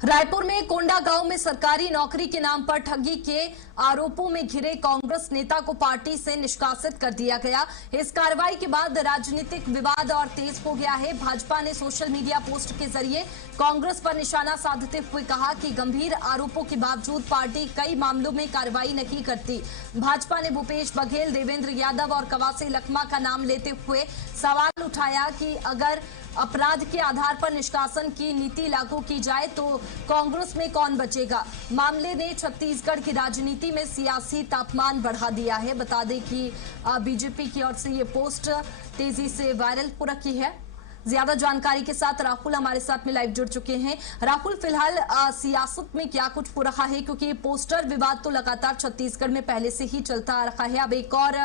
रायपुर में कोंडा गांव में सरकारी नौकरी के नाम पर ठगी के आरोपों में घिरे कांग्रेस नेता को पार्टी से निष्कासित कर दिया गया। इस कार्रवाई के बाद राजनीतिक विवाद और तेज हो गया है। भाजपा ने सोशल मीडिया पोस्ट के जरिए कांग्रेस पर निशाना साधते हुए कहा कि गंभीर आरोपों के बावजूद पार्टी कई मामलों में कार्रवाई नहीं करती। भाजपा ने भूपेश बघेल, देवेंद्र यादव और कवासी लखमा का नाम लेते हुए सवाल उठाया कि अगर अपराध के आधार पर निष्कासन की नीति लागू की जाए तो कांग्रेस में कौन बचेगा। मामले ने छत्तीसगढ़ की राजनीति में सियासी तापमान बढ़ा दिया है। बता दें कि बीजेपी की ओर से ये पोस्ट तेजी से वायरल हो रही है। ज्यादा जानकारी के साथ राहुल हमारे साथ में लाइव जुड़ चुके हैं। राहुल, फिलहाल सियासत में क्या कुछ हो रहा है, क्योंकि पोस्टर विवाद तो लगातार छत्तीसगढ़ में पहले से ही चलता आ रहा है। अब एक और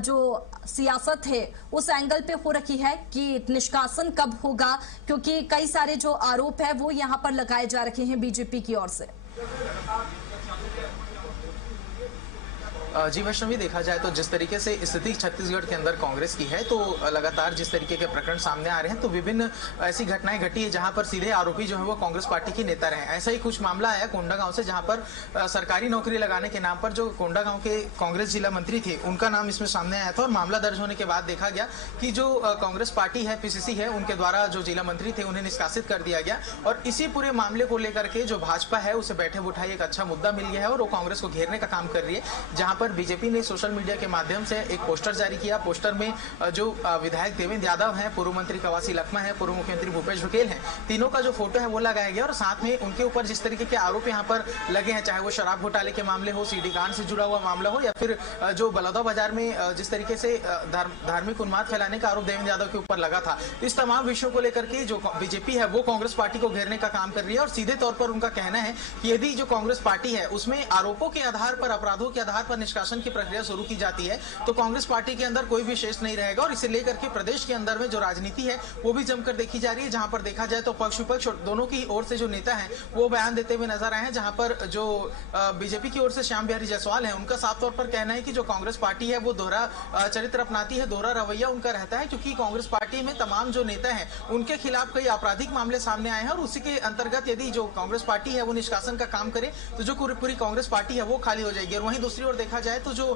जो सियासत है उस एंगल पे हो रही है कि निष्कासन कब होगा, क्योंकि कई सारे जो आरोप है वो यहाँ पर लगाए जा रहे हैं बीजेपी की ओर से। जी वैष्णवी, देखा जाए तो जिस तरीके से स्थिति छत्तीसगढ़ के अंदर कांग्रेस की है, तो लगातार जिस तरीके के प्रकरण सामने आ रहे हैं, तो विभिन्न ऐसी घटनाएं घटी है जहां पर सीधे आरोपी जो है वो कांग्रेस पार्टी के नेता रहे। ऐसा ही कुछ मामला आया कोंडा गांव से, जहां पर सरकारी नौकरी लगाने के नाम पर जो कोंडा गांव के कांग्रेस जिला मंत्री थे उनका नाम इसमें सामने आया था। और मामला दर्ज होने के बाद देखा गया कि जो कांग्रेस पार्टी है, पीसीसी है, उनके द्वारा जो जिला मंत्री थे उन्हें निष्कासित कर दिया गया। और इसी पूरे मामले को लेकर के जो भाजपा है उसे बैठे बिठाए एक अच्छा मुद्दा मिल गया है और वो कांग्रेस को घेरने का काम कर रही है। जहां पर बीजेपी ने सोशल मीडिया के माध्यम से एक पोस्टर जारी किया। पोस्टर में जो विधायक देवेंद्र यादव हैं, पूर्व मंत्री कवासी लखमा है, पूर्व मुख्यमंत्री भूपेश बघेल हैं, तीनों का जो फोटो है वो लगाया गया। और साथ में उनके ऊपर जिस तरीके के आरोप यहाँ पर लगे हैं, चाहे वो शराब घोटाले के मामले हो, सीडी कांड से जुड़ा हुआ मामला हो, या फिर जो बलौदा बाजार में जिस तरीके से धार्मिक उन्माद फैलाने का आरोप देवेंद्र यादव के ऊपर लगा था, इस तमाम विषयों को लेकर के जो बीजेपी है वो कांग्रेस पार्टी को घेरने का काम कर रही है। और सीधे तौर पर उनका कहना है कि यदि जो कांग्रेस पार्टी है उसमें आरोपों के आधार पर, अपराधों के आधार पर निष्कासन की प्रक्रिया शुरू की जाती है तो कांग्रेस पार्टी के अंदर कोई भी शेष नहीं रहेगा। और इसे लेकर के प्रदेश के अंदर में जो राजनीति है वो भी जमकर देखी जा रही है, जहां पर देखा जाए तो पक्ष विपक्ष दोनों की ओर से जो नेता हैं वो बयान देते हुए नजर आए हैं। जहां पर जो बीजेपी की ओर से श्याम बिहारी जायसवाल है, उनका साफ तौर पर कहना है कि जो कांग्रेस पार्टी है वो दोहरा चरित्र अपनाती है, दोहरा रवैया उनका रहता है, क्योंकि कांग्रेस पार्टी में तमाम जो नेता हैं उनके खिलाफ कई आपराधिक मामले सामने आए हैं। और उसी के अंतर्गत यदि जो कांग्रेस पार्टी है वो निष्कासन का काम करे तो जो पूरी कांग्रेस पार्टी है वो खाली हो जाएगी। और वहीं दूसरी ओर देखा जाए तो जो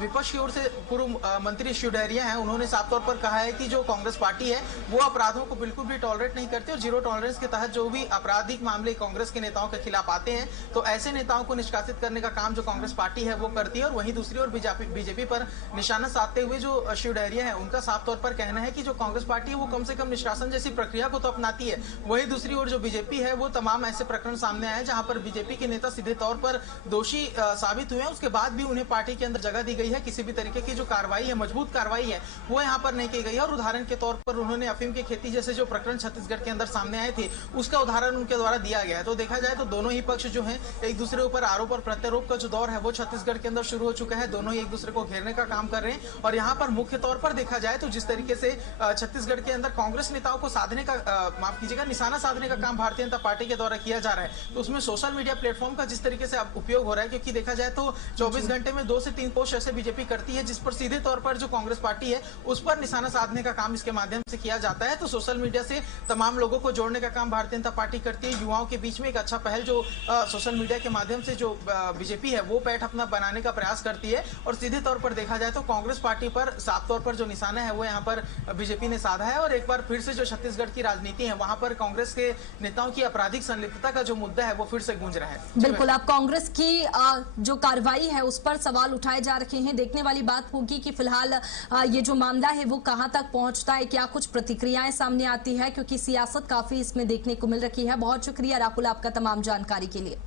विपक्ष की ओर से पूर्व मंत्री शिव डहरिया हैं, उन्होंने साफ तौर पर कहा है कि जो कांग्रेस पार्टी है वो अपराधों को बिल्कुल भी टॉलरेट नहीं करती और जीरो टॉलरेंस के तहत जो भी आपराधिक मामले कांग्रेस के नेताओं के खिलाफ आते हैं तो ऐसे नेताओं को निष्कासित करने का काम जो कांग्रेस पार्टी है वो करती है। और वहीं दूसरी ओर बीजेपी पर निशाना साधते हुए जो शिव डहरिया है, उनका साफ तौर पर कहना है कि जो कांग्रेस पार्टी है वो कम से कम निष्कासन जैसी प्रक्रिया को तो अपनाती है। वहीं दूसरी ओर जो बीजेपी है वो तमाम ऐसे प्रकरण सामने आए जहां पर बीजेपी के नेता सीधे तौर पर दोषी साबित हुए हैं, उसके बाद भी उन्हें पार्टी के अंदर जगह दी गई है। किसी भी तरीके की जो कार्रवाई है, मजबूत कार्रवाई है, वो यहाँ पर नहीं की गई है। और उदाहरण के तौर पर उन्होंने अफीम की खेती जैसे जो प्रकरण छत्तीसगढ़ के अंदर सामने आए थे उसका उदाहरण उनके द्वारा दिया गया है। तो देखा जाए तो दोनों ही पक्ष जो है एक दूसरे ऊपर आरोप और प्रत्यारोप का जो दौर है वो छत्तीसगढ़ के अंदर शुरू हो चुका है। दोनों ही एक दूसरे को घेरने का काम कर रहे हैं। और यहाँ पर मुख्य तौर पर देखा जाए तो जिस तरीके से छत्तीसगढ़ के अंदर कांग्रेस नेताओं को साधने का, माफ कीजिएगा, निशाना साधने का काम भारतीय जनता पार्टी के द्वारा किया जा रहा है, तो उसमें सोशल मीडिया प्लेटफॉर्म का जिस तरीके से उपयोग हो रहा है, क्योंकि देखा जाए तो 24 घंटे में 2 से 3 पोस्ट ऐसे बीजेपी करती है जिस पर सीधे तौर पर जो कांग्रेस पार्टी है उस पर निशाना साधने का काम इसके माध्यम से किया जाता है। तो सोशल मीडिया से तमाम लोगों को जोड़ने का काम भारतीय जनता पार्टी करती है। युवाओं के बीच में एक अच्छा पहल जो सोशल मीडिया के माध्यम से जो बीजेपी है वो पैठ अपना बनाने का प्रयास करती है। और सीधे तौर पर देखा जाए तो कांग्रेस पार्टी पर साफ तौर पर जो निशाना है वो यहाँ पर बीजेपी ने साधा है। और एक बार फिर से जो छत्तीसगढ़ की राजनीति है वहां पर कांग्रेस के नेताओं की आपराधिक संलिप्तता का जो मुद्दा है वो फिर से गूंज रहा है। बिल्कुल, अब कांग्रेस की जो कार्रवाई है उस पर सवाल उठाए जा रहे हैं। देखने वाली बात होगी कि फिलहाल ये जो मामला है वो कहां तक पहुंचता है, क्या कुछ प्रतिक्रियाएं सामने आती है, क्योंकि सियासत काफी इसमें देखने को मिल रही है। बहुत शुक्रिया राहुल आपका तमाम जानकारी के लिए।